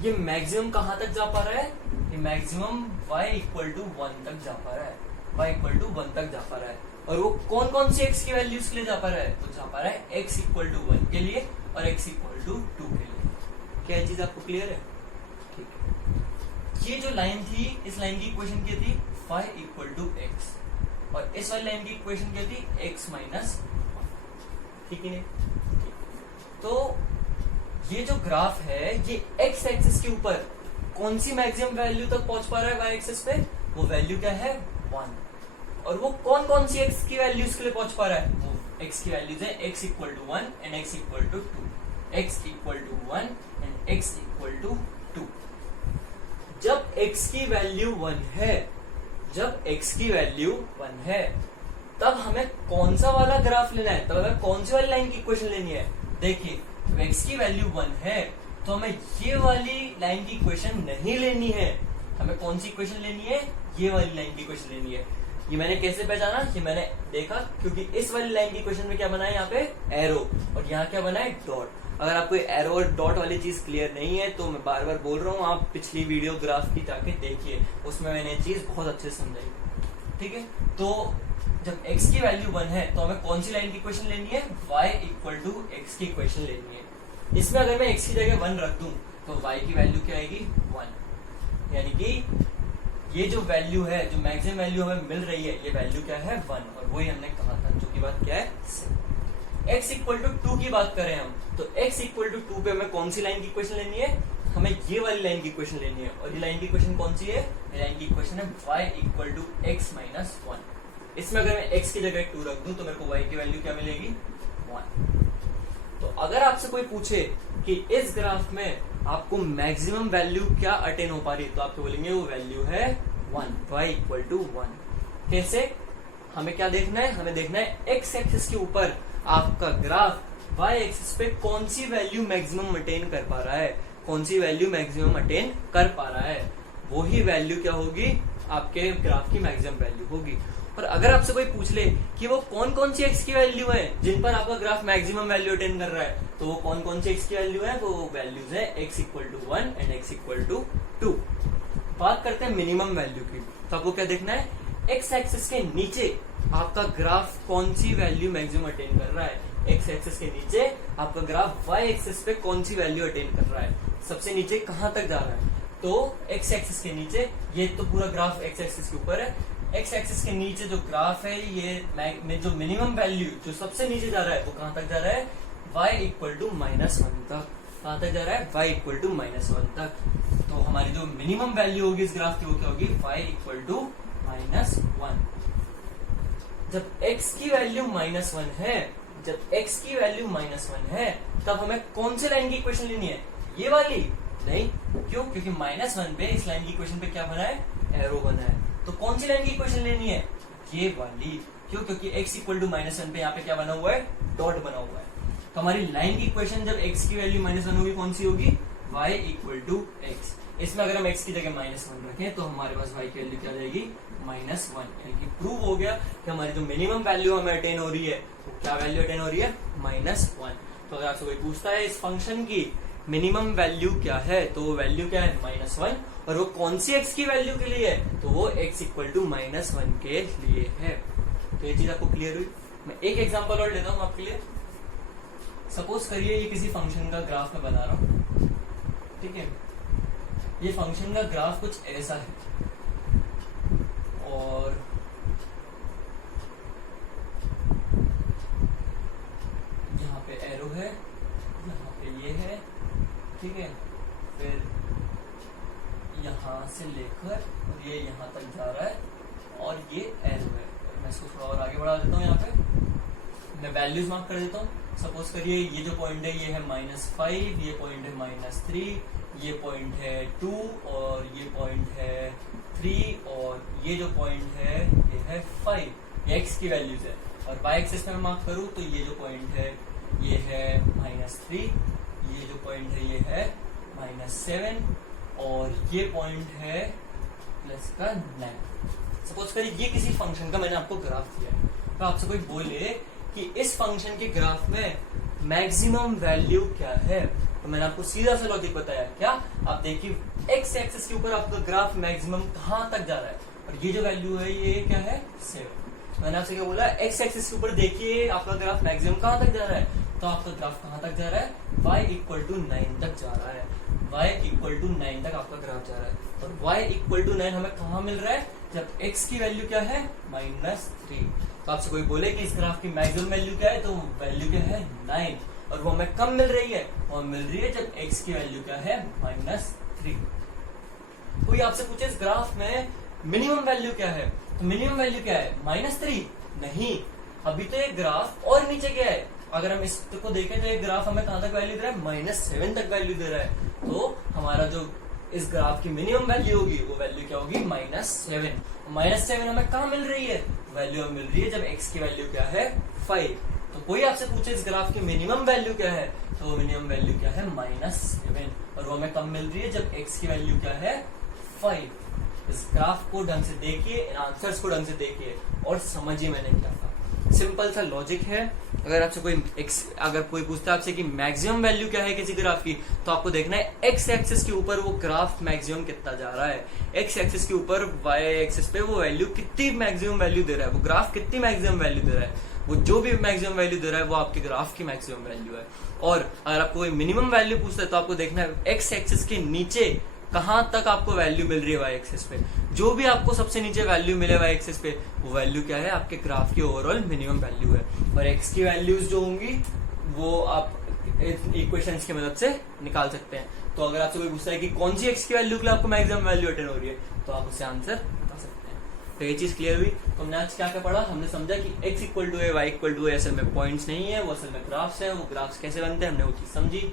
ये मैक्सिमम कहां तक जा पा रहा है, ये मैक्सिमम y = 1 तक जा पा रहा है, y = 1 तक जा पा रहा है। और वो कौन कौन सी x की वैल्यूज के लिए जा पा रहा है, तो जा पा रहा है x = 1 के लिए और x = 2 के लिए। क्या ये चीज आपको क्लियर है, ठीक है। ये जो लाइन थी, इस लाइन की इक्वेशन क्या थी, y = x, और इस वाली लाइन की इक्वेशन क्या थी, x - 1, ठीक है नहीं। तो ये जो ग्राफ है, ये x एक्सिस के ऊपर कौन सी मैक्सिमम वैल्यू तक पहुंच पा रहा है y एक्सिस पे, वो वैल्यू क्या है, 1। और वो कौन कौन सी x की वैल्यूज के लिए पहुंच पा रहा है, वो x की वैल्यूज है x = 1 and x = 2, x = 1 and x = 2। जब x की वैल्यू 1 है, तब हमें कौन सा वाला ग्राफ लेना है, तब हमें कौन सी वाली लाइन की इक्वेशन लेनी है। देखिए, जब x की वैल्यू 1 है तो हमें ये वाली लाइन की इक्वेशन नहीं लेनी है, हमें कौन सी इक्वेशन लेनी है, ये वाली लाइन की इक्वेशन लेनी है। ये मैंने कैसे पहचाना, कि मैंने देखा क्योंकि इस वाली लाइन की इक्वेशन में क्या बना है, यहाँ पे एरो, और यहाँ क्या बना है, डॉट। अगर आपको एरो और डॉट वाली चीज क्लियर नहीं है तो मैं बार बार बोल रहा हूँ, आप पिछली वीडियो ग्राफ की जाके देखिए, उसमें मैंने चीज बहुत अच्छे से समझाई। ठीक है, तो जब x की वैल्यू 1 है तो हमें कौन सी लाइन की इक्वेशन लेनी है, y इक्वल टू एक्स की इक्वेशन लेनी है। इसमें अगर मैं x की जगह 1 रख दूं तो y की वैल्यू क्या आएगी, 1। यानी कि ये जो वैल्यू है, जो मैक्सिमम वैल्यू हमें मिल रही है, ये वैल्यू क्या है, 1, और वही हमने कहा था, जो की बात क्या है, x इक्वल टू 2 की बात करें हम, तो x इक्वल टू 2 पे हमें कौन सी लाइन की इक्वेशन लेनी है, हमें ये वाली लाइन की इक्वेशन लेनी है। और ये लाइन की इक्वेशन कौन सी है, ये लाइन की इक्वेशन है y equal to x minus 1। इसमें अगर मैं x की जगह 2 रख दूं तो मेरे को y की वैल्यू क्या मिलेगी, 1। तो अगर आपसे कोई पूछे कि इस ग्राफ में आपको मैक्सिमम वैल्यू क्या अटेन हो पा रही है, तो आप तो बोलेंगे वो वैल्यू है 1, y इक्वल टू 1। कैसे, हमें क्या देखना है, हमें देखना है x एक्सिस के ऊपर आपका ग्राफ y एक्सिस पे कौन सी वैल्यू मैक्सिमम अटेन कर पा रहा है, कौन सी वैल्यू मैक्सिमम अटेन कर पा रहा है, वो ही वैल्यू क्या होगी, आपके ग्राफ की मैक्सिमम वैल्यू होगी। और अगर आपसे कोई पूछ ले कि वो कौन कौन सी x की वैल्यू है जिन पर आपका ग्राफ मैक्सिमम वैल्यू अटेन कर रहा है, तो वो कौन कौन सी x की वैल्यू है, वो वैल्यूज है x equal to 1 and x equal to 2। बात करते हैं मिनिमम वैल्यू की, तो आपको क्या देखना है, x एक्सिस के नीचे आपका ग्राफ कौन सी वैल्यू मैक्सिमम अटेन कर रहा है, x एक्सिस के नीचे आपका ग्राफ y एक्सिस पे कौन सी वैल्यू अटेन कर रहा है, सबसे नीचे कहां तक जा रहा है। तो x एक्सिस के नीचे, ये तो पूरा ग्राफ x एक्सिस के ऊपर है, x एक्सिस के नीचे जो ग्राफ है, ये जो मिनिमम वैल्यू जो सबसे नीचे जा रहा है वो कहां तक जा रहा है, y इक्वल टू माइनस 1 तक। कहां तक जा रहा है, y इक्वल टू माइनस 1 तक। तो हमारी जो मिनिमम वैल्यू होगी इस ग्राफ की वो क्या होगी, y इक्वल टू माइनस 1। जब x की वैल्यू माइनस 1 है, जब x की वैल्यू माइनस 1 है, तब हमें कौन से लाइन की इक्वेशन लेनी है, ये वाली नहीं, क्यों, क्योंकि माइनस 1 पे इस लाइन की इक्वेशन पे क्या बना है, एरो बना है। तो कौन सी लाइन की इक्वेशन लेनी है, ये वाली, क्यों, क्योंकि x इक्वल टू माइनस 1 पे यहाँ पे क्या बना हुआ है, डॉट बना हुआ है। तो हमारी लाइन की इक्वेशन जब x की वैल्यू माइनस 1 होगी, कौन सी होगी, y इक्वल टू एक्स। इसमें अगर हम x की जगह माइनस 1 रखें तो हमारे पास y की वैल्यू क्या जाएगी, माइनस 1। यानी कि प्रूव हो गया कि हमारी जो मिनिमम वैल्यू हमें अटेन हो रही है, वो क्या वैल्यू अटेन हो रही है, माइनस 1। तो अगर आपसे कोई पूछता है इस फंक्शन की मिनिमम वैल्यू क्या है, तो वो वैल्यू क्या है, माइनस 1, और वो कौन सी x की वैल्यू के लिए है, तो वो x इक्वल टू माइनस 1 के लिए है। तो ये चीज आपको क्लियर हुई। मैं एक एग्जांपल और लेता हूं आपके लिए। सपोज करिए ये किसी फंक्शन का ग्राफ में बना रहा हूं, ठीक है, ये फंक्शन का ग्राफ कुछ ऐसा है, और यहाँ पे एरो है, यहाँ पे ये है, ठीक है, फिर यहाँ से लेकर और ये यहाँ तक जा रहा है, और ये एरो है। और मैं इसको थोड़ा और आगे बढ़ा देता हूँ, यहाँ पे मैं वैल्यूज मार्क कर देता हूँ। सपोज करिए ये जो पॉइंट है ये है -5, ये पॉइंट है -3, ये पॉइंट है 2, और ये पॉइंट है 3, और ये जो पॉइंट है ये है 5। ये x की वैल्यूज है। और y एक्सिस में मार्क करूँ तो ये जो पॉइंट है ये है -3, ये जो पॉइंट है ये है -7, और ये पॉइंट है +9। सपोज करिए ये किसी फंक्शन का मैंने आपको ग्राफ दिया है, तो आपसे कोई बोले कि इस फंक्शन के ग्राफ में मैक्सिमम वैल्यू क्या है, तो मैंने आपको सीधा सा लॉजिक बताया। क्या, आप देखिए x एक्सिस के ऊपर आपका ग्राफ मैक्सिमम कहां तक जा रहा है, और ये जो वैल्यू है ये क्या है, 7। मैंने आपसे क्या बोला, x एक्सिस के ऊपर देखिए आपका ग्राफ मैक्सिमम कहां तक जा रहा है, तो आपका ग्राफ कहां तक जा रहा है, y इक्वल टू 9 तक जा रहा है। y इक्वल टू 9 तक आपका ग्राफ जा रहा है, और y इक्वल टू 9 हमें कहां मिल रहा है, जब x की वैल्यू क्या है, -3। तो आपसे कोई बोले कि इस ग्राफ की मैक्सिमम वैल्यू क्या है, तो वैल्यू क्या है, 9, और वो हमें कब मिल रही है, वो मिल रही है जब x की वैल्यू क्या है, -3। कोई आपसे पूछे इस ग्राफ में मिनिमम वैल्यू क्या है, तो मिनिमम वैल्यू क्या है, -3? नहीं, अभी तो ये ग्राफ और नीचे गया है। अगर हम इसको देखें तो ये ग्राफ हमें कहां तक वैल्यू दे रहा है, -7 तक वैल्यू दे रहा है। तो हमारा जो इस ग्राफ की मिनिमम वैल्यू होगी वो वैल्यू क्या होगी, -7। -7 हमें कहां मिल रही है, वैल्यू हमें मिल रही है जब x की वैल्यू क्या है, 5। तो कोई आपसे पूछे इस ग्राफ की मिनिमम वैल्यू क्या है, तो मिनिमम वैल्यू क्या है, -7, और वो हमें कब मिल रही है, जब x की वैल्यू क्या है, 5। इस ग्राफ को ढंग से देखिए, इन आंसर्स को ढंग से देखिए और समझिए मैंने क्या कहा। सिंपल सा लॉजिक है। अगर आपसे कोई पूछता है आपसे कि मैक्सिमम वैल्यू क्या है किसी ग्राफ की, तो आपको देखना है एक्स एक्सिस के ऊपर वो ग्राफ मैक्सिमम कितना जा रहा है, एक्स एक्सिस के ऊपर वाई एक्सिस पे वो वैल्यू कितनी मैक्सिमम वैल्यू दे रहा है, वो ग्राफ कितनी मैक्सिमम वैल्यू दे रहा है। वो जो भी मैक्सिमम वैल्यू दे रहा है वो आपके ग्राफ की मैक्सिमम वैल्यू है। और अगर आपको कोई मिनिमम वैल्यू पूछता है तो आपको देखना है एक्स एक्सिस के नीचे कहां तक आपको वैल्यू मिल रही है वाई एक्सिस पे। जो भी आपको सबसे नीचे वैल्यू मिले वाई एक्सिस पे, वो वैल्यू क्या है, आपके ग्राफ की ओवरऑल मिनिमम वैल्यू है। और एक्स की वैल्यूज जो होंगी वो आप इक्वेशंस की मदद से निकाल सकते हैं। तो अगर आपसे कोई पूछता है कि कौन सी एक्स की वैल्यू के लिए आपको मैक्सिमम वैल्यू अटेन हो रही है, तो आप उससे आंसर बता सकते हैं। तो ये चीज क्लियर हुई। तो हमने आज क्या क्या पढ़ा, हमने समझा कि x equal to A, Y equal to A असल में पॉइंट्स नहीं है, वो असल में ग्राफ्स है। वो ग्राफ्स कैसे बनते हैं हमने वो चीज समझी।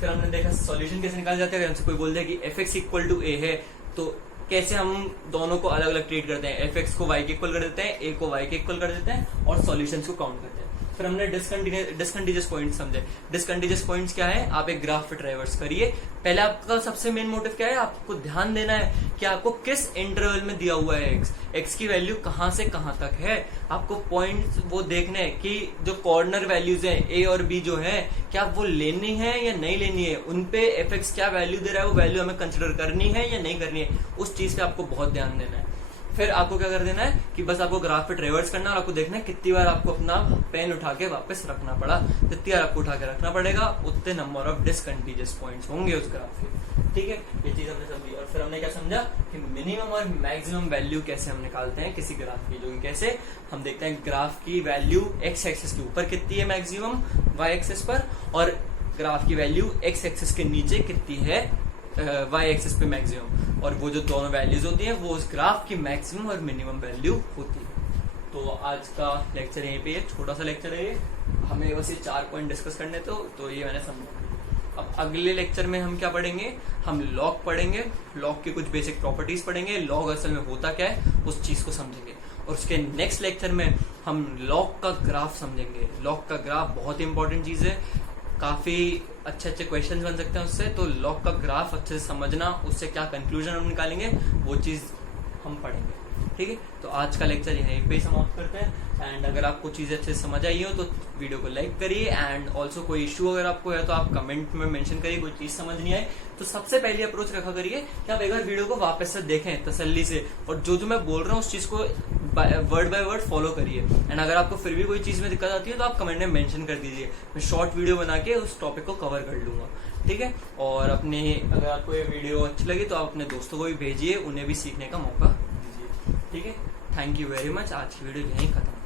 फिर हमने देखा सॉल्यूशन कैसे निकाल जाते हैं। हमसे कोई बोल दिया कि एफ एक्स इक्वल टू ए है, तो कैसे हम दोनों को अलग अलग ट्रीट करते हैं, एफ एक्स को वाई के इक्वल कर देते हैं, ए को वाई के इक्वल कर देते हैं और सॉल्यूशंस को काउंट करते हैं। फिर हमने डिसकंटीन्यूअस पॉइंट्स समझे। डिसकंटीन्यूअस पॉइंट्स क्या है, आप एक ग्राफ पे ट्रेवर्स करिए। पहले आपका सबसे मेन मोटिव क्या है, आपको ध्यान देना है कि आपको किस इंटरवल में दिया हुआ है एक्स की वैल्यू कहां से कहां तक है। आपको पॉइंट्स वो देखने हैं कि जो कॉर्नर वैल्यूज हैं ए और बी जो है, क्या वो लेनी है या नहीं लेनी है, उनपे एफ एक्स क्या वैल्यू दे रहा है, वो वैल्यू हमें कंसिडर करनी है या नहीं करनी है, उस चीज पे आपको बहुत ध्यान देना है। फिर आपको क्या कर देना है कि बस आपको ग्राफ पे ट्रेवर्स करना है और आपको देखना है कितनी बार आपको अपना पेन उठा के वापस रखना पड़ा। जितनी बार आपको उठा के रखना पड़ेगा उतने नंबर ऑफ डिसकंटीन्यूअस पॉइंट्स होंगे उस ग्राफ के। ठीक है, ये चीज हमने समझी। और फिर हमने क्या समझा कि मिनिमम और मैक्सिमम वैल्यू कैसे हम निकालते हैं किसी ग्राफ की, जो कि कैसे हम देखते हैं ग्राफ की वैल्यू एक्स एक्सिस के ऊपर कितनी है मैक्सिमम वाई एक्सिस पर, और ग्राफ की वैल्यू एक्स एक्सिस के नीचे कितनी है वाई एक्सिस पे मैक्सिमम। और वो जो दोनों वैल्यूज होती हैं वो उस ग्राफ की मैक्सिमम और मिनिमम वैल्यू होती है। तो आज का लेक्चर यहीं पे है, छोटा सा लेक्चर है ये, हमें बस ये 4 पॉइंट डिस्कस करने तो ये मैंने समझा। अब अगले लेक्चर में हम क्या पढ़ेंगे, हम लॉग पढ़ेंगे, लॉग की कुछ बेसिक प्रॉपर्टीज पढ़ेंगे, लॉग असल में होता क्या है उस चीज को समझेंगे। और उसके नेक्स्ट लेक्चर में हम लॉग का ग्राफ समझेंगे। लॉग का ग्राफ बहुत इंपॉर्टेंट चीज है, काफी अच्छे अच्छे क्वेश्चंस बन सकते हैं उससे। तो लॉग का ग्राफ अच्छे से समझना, उससे क्या कंक्लूजन हम निकालेंगे वो चीज हम पढ़ेंगे। ठीक है, तो आज का लेक्चर यहीं पे समाप्त करते हैं। एंड अगर आपको चीजें अच्छे से समझ आई हो तो वीडियो को लाइक करिए। एंड ऑल्सो कोई इशू अगर आपको है तो आप कमेंट में मेंशन करिए। कोई चीज समझ नहीं आए तो सबसे पहली अप्रोच रखा करिए कि आप एक बार वीडियो को वापस से देखें तसल्ली से, और जो मैं बोल रहा हूँ उस चीज को वर्ड बाय वर्ड फॉलो करिए। एंड अगर आपको फिर भी कोई चीज में दिक्कत आती है तो आप कमेंट में मेंशन कर दीजिए, मैं शॉर्ट वीडियो बना के उस टॉपिक को कवर कर लूंगा। ठीक है, और अगर आपको ये वीडियो अच्छी लगी तो आप अपने दोस्तों को भी भेजिए, उन्हें भी सीखने का मौका दीजिए। ठीक है, थैंक यू वेरी मच। आज की वीडियो यहीं खत्म।